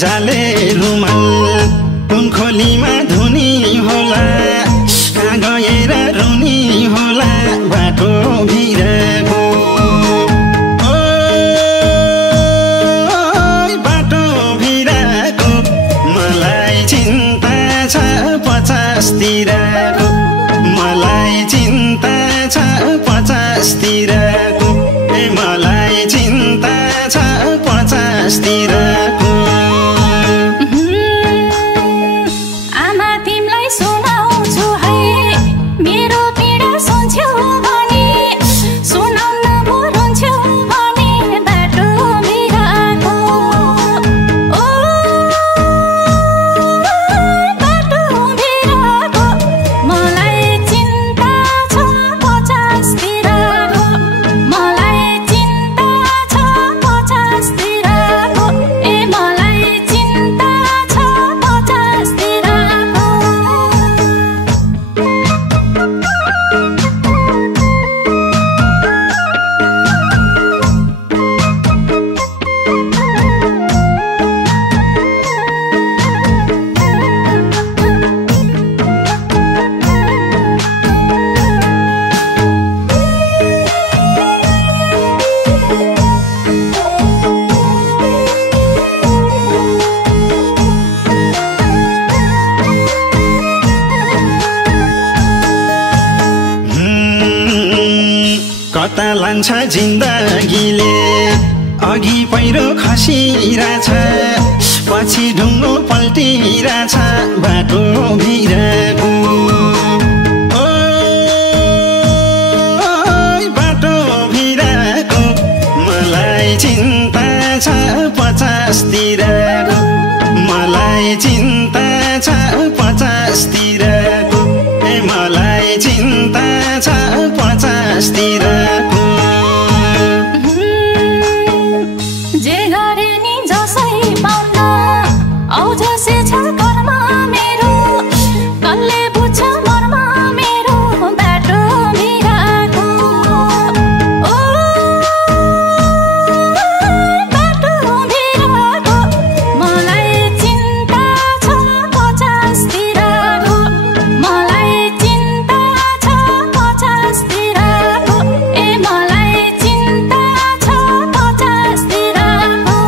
जाले रुमाल कुन खोलीमा धुनी होला कहाँ गएर रुनी होला बाटो भिरको बाटो भिरको मलाई चिन्ता छ 50 तिरको मलाई चिन्ता छ 50 तिरको ए मलाई चिन्ता छ 50 तिरको आमा तिमीलाई सुनाउँछु है मेरो पीडा सुन्छौ भने सुनाउन भुरुन्छौ भने बाटो भिरको ओ बाटो भिरको मलाई चिन्ता छ 50 तिरको मलाई चिन्ता छ 50 तिरको ए मलाई चिन्ता छ 50 तिरको कता लान्छ जिन्दगीले अघि पहिरो खसिरहेछ पछि ढुङ्गो पल्टिरहेछ बाटो भिरको ओ बाटो भिरको मलाई चिन्ता छ 50 तिरको मलाई चिन्ता छ 50 तिरको ए मलाई चिन्ता छ 50 तिरको जे गरे नि जसै पाउन औ जसै छ कर्म मेरो कसले बुझ्छ मर्म मेरो बाटो भिरको ओ बाटो भिरको मलाई चिन्ता छ 50 तिरको मलाई चिन्ता छ 50 तिरको ए मलाई चिन्ता छ 50 तिरको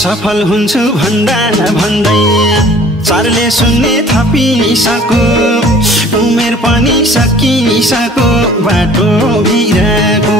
सफल हुन्छु भन्दा भन्दै चारले सुन्ने थपिसको उमेर पनि सकिसको बाटो भिरको